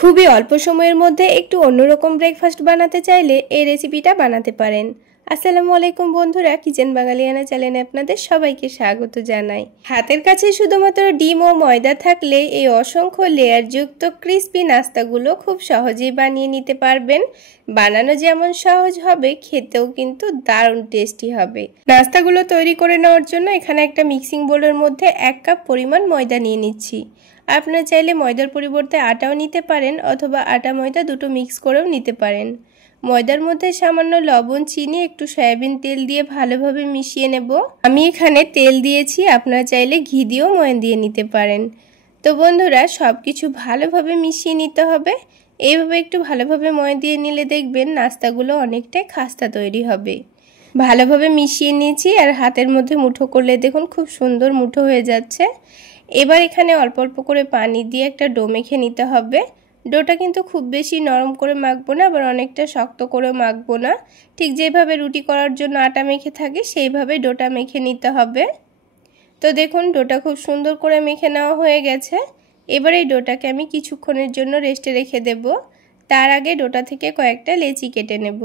খুবই অল্প সময়ের মধ্যে একটু অন্যরকম ব্রেকফাস্ট বানাতে চাইলে এই রেসিপিটা বানাতে পারেন। আসসালামু আলাইকুম বন্ধুরা, কিচেন বাঙালিয়ানা চ্যানেলে আপনাদের সবাইকে স্বাগত জানাই। হাতের কাছে শুধুমাত্র ডিম ও ময়দা থাকলে এই অসংখ্য লেয়ারযুক্ত ক্রিস্পি নাস্তাগুলো খুব সহজেই বানিয়ে নিতে পারবেন। বানানো যেমন সহজ হবে, খেতেও কিন্তু দারুণ টেস্টি হবে। নাস্তাগুলো তৈরি করে নেওয়ার জন্য এখানে একটা মিক্সিং বোলের মধ্যে 1 কাপ পরিমাণ ময়দা নিয়ে নিচ্ছি। আপনারা চাইলে ময়দার পরিবর্তে আটাও নিতে পারেন অথবা আটা ময়দা দুটো মিক্স করেও নিতে পারেন। ময়দার মধ্যে সামান্য লবণ, চিনি, একটু সয়াবিন তেল দিয়ে ভালোভাবে মিশিয়ে নেব। আমি এখানে তেল দিয়েছি, আপনারা চাইলে ঘি দিয়েও ময়ান দিয়ে নিতে পারেন। তো বন্ধুরা, সব কিছু ভালোভাবে মিশিয়ে নিতে হবে। এইভাবে একটু ভালোভাবে ময়ান দিয়ে নিলে দেখবেন নাস্তাগুলো অনেকটাই খাস্তা তৈরি হবে। ভালোভাবে মিশিয়ে নিয়েছি আর হাতের মধ্যে মুঠো করলে দেখুন খুব সুন্দর মুঠো হয়ে যাচ্ছে। এবার এখানে অল্প অল্প করে পানি দিয়ে একটা ডো মেখে নিতে হবে। ডোটা কিন্তু খুব বেশি নরম করে মাখবো না, আবার অনেকটা শক্ত করে মাখবো না। ঠিক যেভাবে রুটি করার জন্য আটা মেখে থাকে সেইভাবে ডোটা মেখে নিতে হবে। তো দেখুন ডোটা খুব সুন্দর করে মেখে নেওয়া হয়ে গেছে। এবার এই ডোটাকে আমি কিছুক্ষণের জন্য রেস্টে রেখে দেব। তার আগে ডোটা থেকে কয়েকটা লেচি কেটে নেব।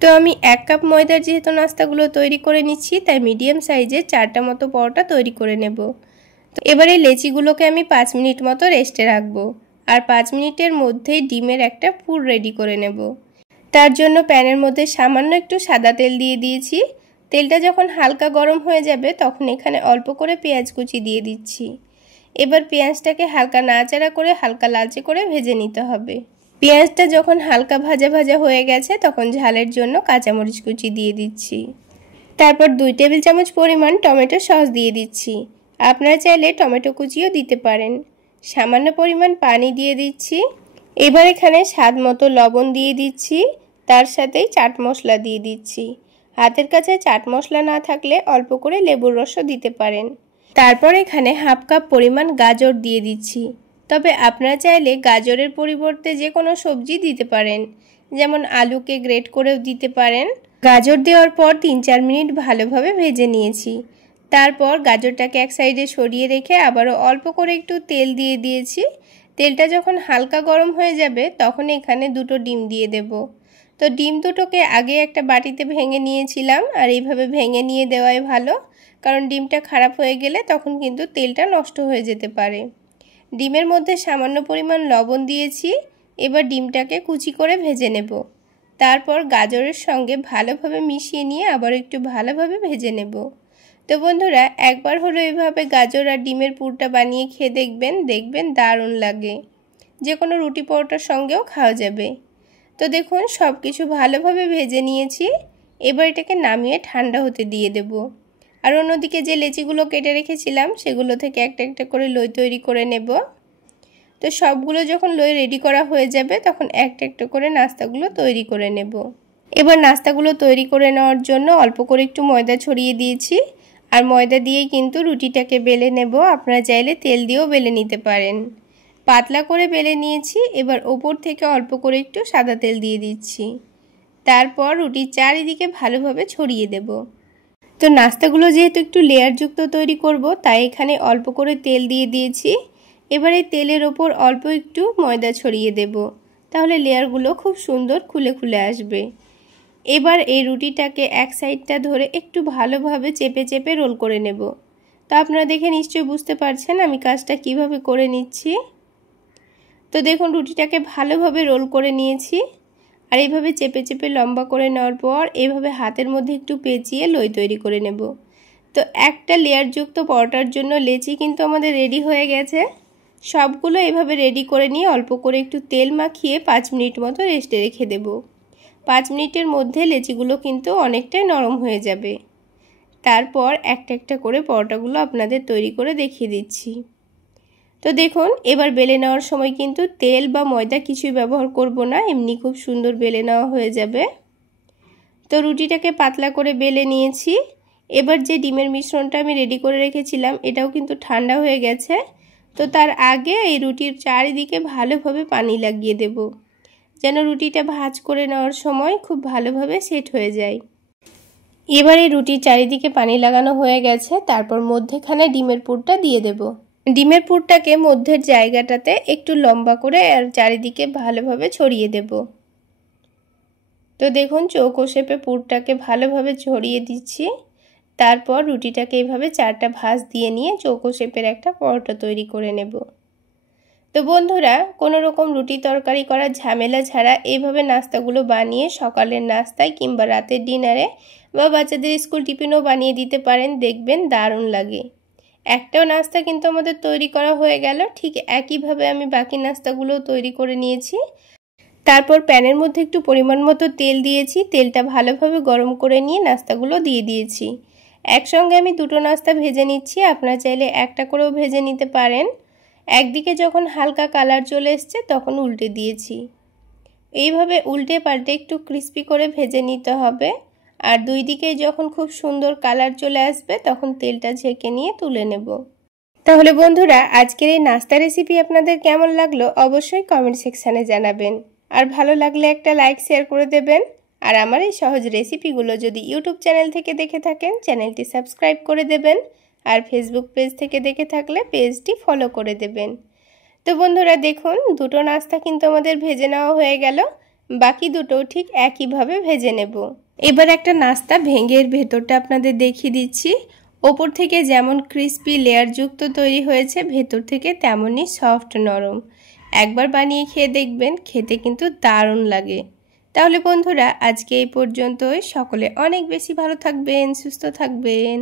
তো আমি 1 কাপ ময়দার যেহেতু নাস্তাগুলো তৈরি করে নিচ্ছি, তাই মিডিয়াম সাইজে 4টা মতো পরোটা তৈরি করে নেব। তো এবারে লেচিগুলোকে আমি 5 মিনিট মতো রেস্টে রাখবো। আর 5 মিনিটের মধ্যেই ডিমের একটা পুর রেডি করে নেব। তার জন্য প্যানের মধ্যে সামান্য একটু সাদা তেল দিয়ে দিয়েছি। তেলটা যখন হালকা গরম হয়ে যাবে তখন এখানে অল্প করে পেঁয়াজ কুচি দিয়ে দিচ্ছি। এবার পেঁয়াজটাকে হালকা নাড়াচাড়া করে হালকা লালচে করে ভেজে নিতে হবে। পেঁয়াজটা যখন হালকা ভাজা ভাজা হয়ে গেছে তখন ঝালের জন্য কাঁচামরিচ কুচি দিয়ে দিচ্ছি। তারপর 2 টেবিল চামচ পরিমাণ টমেটো সস দিয়ে দিচ্ছি। আপনারা চাইলে টমেটো কুচিও দিতে পারেন। সামান্য পরিমাণ পানি দিয়ে দিচ্ছি। এবার এখানে স্বাদ মতো লবণ দিয়ে দিচ্ছি। তার সাথেই চাট মশলা দিয়ে দিচ্ছি। হাতের কাছে চাট মশলা না থাকলে অল্প করে লেবুর রসও দিতে পারেন। তারপর এখানে হাফ কাপ পরিমাণ গাজর দিয়ে দিচ্ছি। তবে আপনারা চাইলে গাজরের পরিবর্তে যে কোনো সবজি দিতে পারেন, যেমন আলুকে গ্রেট করেও দিতে পারেন। গাজর দেওয়ার পর 3-4 মিনিট ভালোভাবে ভেজে নিয়েছি। তারপর গাজরটাকে এক সাইডে সরিয়ে রেখে আবারও অল্প করে একটু তেল দিয়ে দিয়েছি। তেলটা যখন হালকা গরম হয়ে যাবে তখন এখানে 2টো ডিম দিয়ে দেব। তো ডিম দুটোকে আগে একটা বাটিতে ভেঙে নিয়েছিলাম, আর এইভাবে ভেঙে নিয়ে দেওয়াই ভালো, কারণ ডিমটা খারাপ হয়ে গেলে তখন কিন্তু তেলটা নষ্ট হয়ে যেতে পারে। ডিমের মধ্যে সামান্য পরিমাণ লবণ দিয়েছি। এবার ডিমটাকে কুচি করে ভেজে নেব। তারপর গাজরের সঙ্গে ভালোভাবে মিশিয়ে নিয়ে আবার একটু ভালোভাবে ভেজে নেব। তো বন্ধুরা, একবার হলো এভাবে গাজর আর ডিমের পুরটা বানিয়ে খেয়ে দেখবেন দারুণ লাগে। যে কোনো রুটি পরোটার সঙ্গেও খাওয়া যাবে। তো দেখুন সব কিছু ভালোভাবে ভেজে নিয়েছি। এবার এটাকে নামিয়ে ঠান্ডা হতে দিয়ে দেব। আর অন্যদিকে যে লেচিগুলো কেটে রেখেছিলাম সেগুলো থেকে একটা একটা করে লই তৈরি করে নেব। তো সবগুলো যখন লই রেডি করা হয়ে যাবে তখন একটা একটা করে নাস্তাগুলো তৈরি করে নেব। এবার নাস্তাগুলো তৈরি করে নেওয়ার জন্য অল্প করে একটু ময়দা ছড়িয়ে দিয়েছি। আর ময়দা দিয়েই কিন্তু রুটিটাকে বেলে নেব। আপনারা চাইলে তেল দিয়েও বেলে নিতে পারেন। পাতলা করে বেলে নিয়েছি। এবার ওপর থেকে অল্প করে একটু সাদা তেল দিয়ে দিচ্ছি। তারপর রুটির চারিদিকে ভালোভাবে ছড়িয়ে দেব। তো নাস্তাগুলো যেহেতু একটু লেয়ারযুক্ত তৈরি করব, তাই এখানে অল্প করে তেল দিয়ে দিয়েছি। এবার এই তেলের ওপর অল্প একটু ময়দা ছড়িয়ে দেব, তাহলে লেয়ারগুলো খুব সুন্দর খুলে খুলে আসবে। এবার এই রুটিটাকে এক সাইডটা ধরে একটু ভালোভাবে চেপে চেপে রোল করে নেব। তো আপনারা দেখে নিশ্চয়ই বুঝতে পারছেন আমি কাজটা কিভাবে করে নিচ্ছি। তো দেখুন রুটিটাকে ভালোভাবে রোল করে নিয়েছি। আর এইভাবে চেপে চেপে লম্বা করে নেওয়ার পর এইভাবে হাতের মধ্যে একটু পেঁচিয়ে লই তৈরি করে নেব। তো একটা লেয়ারযুক্ত পরোটার জন্য লেচি কিন্তু আমাদের রেডি হয়ে গেছে। সবগুলো এভাবে রেডি করে নিয়ে অল্প করে একটু তেল মাখিয়ে 5 মিনিট মতো রেস্টে রেখে দেব। 5 মিনিটের মধ্যে লেচিগুলো কিন্তু অনেকটাই নরম হয়ে যাবে। তারপর একটা একটা করে পরোটাগুলো আপনাদের তৈরি করে দেখিয়ে দিচ্ছি। তো দেখুন এবার বেলে নেওয়ার সময় কিন্তু তেল বা ময়দা কিছুই ব্যবহার করব না, এমনি খুব সুন্দর বেলে নেওয়া হয়ে যাবে। তো রুটিটাকে পাতলা করে বেলে নিয়েছি। এবার যে ডিমের মিশ্রণটা আমি রেডি করে রেখেছিলাম এটাও কিন্তু ঠান্ডা হয়ে গেছে। তো তার আগে এই রুটির চারিদিকে ভালোভাবে পানি লাগিয়ে দেব, যেন রুটিটা ভাঁজ করে নেওয়ার সময় খুব ভালোভাবে সেট হয়ে যায়। এবারে রুটির চারিদিকে পানি লাগানো হয়ে গেছে। তারপর মধ্যেখানে ডিমের পুরটা দিয়ে দেব। ডিমের পুরটাকে মধ্যের জায়গাটাতে একটু লম্বা করে আর চারিদিকে ভালোভাবে ছড়িয়ে দেব। তো দেখুন চৌকো শেপে পুরটাকে ভালোভাবে ছড়িয়ে দিচ্ছি। তারপর রুটিটাকে এইভাবে 4টা ভাঁজ দিয়ে নিয়ে চৌকো শেপের একটা পরোটা তৈরি করে নেব। তো বন্ধুরা, কোনো রকম রুটি তরকারি করার ঝামেলা ছাড়া এইভাবে নাস্তাগুলো বানিয়ে সকালের নাস্তায় কিংবা রাতের ডিনারে বা বাচ্চাদের স্কুল টিফিনও বানিয়ে দিতে পারেন, দেখবেন দারুণ লাগে। একটাও নাস্তা কিন্তু আমাদের তৈরি করা হয়ে গেল। ঠিক একইভাবে আমি বাকি নাস্তাগুলোও তৈরি করে নিয়েছি। তারপর প্যানের মধ্যে একটু পরিমাণ মতো তেল দিয়েছি। তেলটা ভালোভাবে গরম করে নিয়ে নাস্তাগুলো দিয়ে দিয়েছি। একসঙ্গে আমি দুটো নাস্তা ভেজে নিচ্ছি, আপনারা চাইলে একটা করেও ভেজে নিতে পারেন। একদিকে যখন হালকা কালার চলে এসছে তখন উল্টে দিয়েছি। এইভাবে উল্টে পাল্টে একটু ক্রিস্পি করে ভেজে নিতে হবে। আর দুই দিকে যখন খুব সুন্দর কালার চলে আসবে তখন তেলটা ঝেঁকে নিয়ে তুলে নেব। তাহলে বন্ধুরা, আজকের এই নাস্তা রেসিপি আপনাদের কেমন লাগলো অবশ্যই কমেন্ট সেকশানে জানাবেন। আর ভালো লাগলে একটা লাইক শেয়ার করে দেবেন। আর আমার এই সহজ রেসিপিগুলো যদি ইউটিউব চ্যানেল থেকে দেখে থাকেন চ্যানেলটি সাবস্ক্রাইব করে দেবেন। আর ফেসবুক পেজ থেকে দেখে থাকলে পেজটি ফলো করে দেবেন। তো বন্ধুরা দেখুন, দুটো নাস্তা কিন্তু আমাদের ভেজে নেওয়া হয়ে গেল। বাকি দুটোও ঠিক একইভাবে ভেজে নেব। এবার একটা নাস্তা ভেঙে এর ভেতরটা আপনাদের দেখিয়ে দিচ্ছি। ওপর থেকে যেমন ক্রিস্পি লেয়ারযুক্ত তৈরি হয়েছে, ভেতর থেকে তেমনই সফট নরম। একবার বানিয়ে খেয়ে দেখবেন, খেতে কিন্তু দারুণ লাগে। তাহলে বন্ধুরা, আজকে এই পর্যন্তই। সকলে অনেক বেশি ভালো থাকবেন, সুস্থ থাকবেন।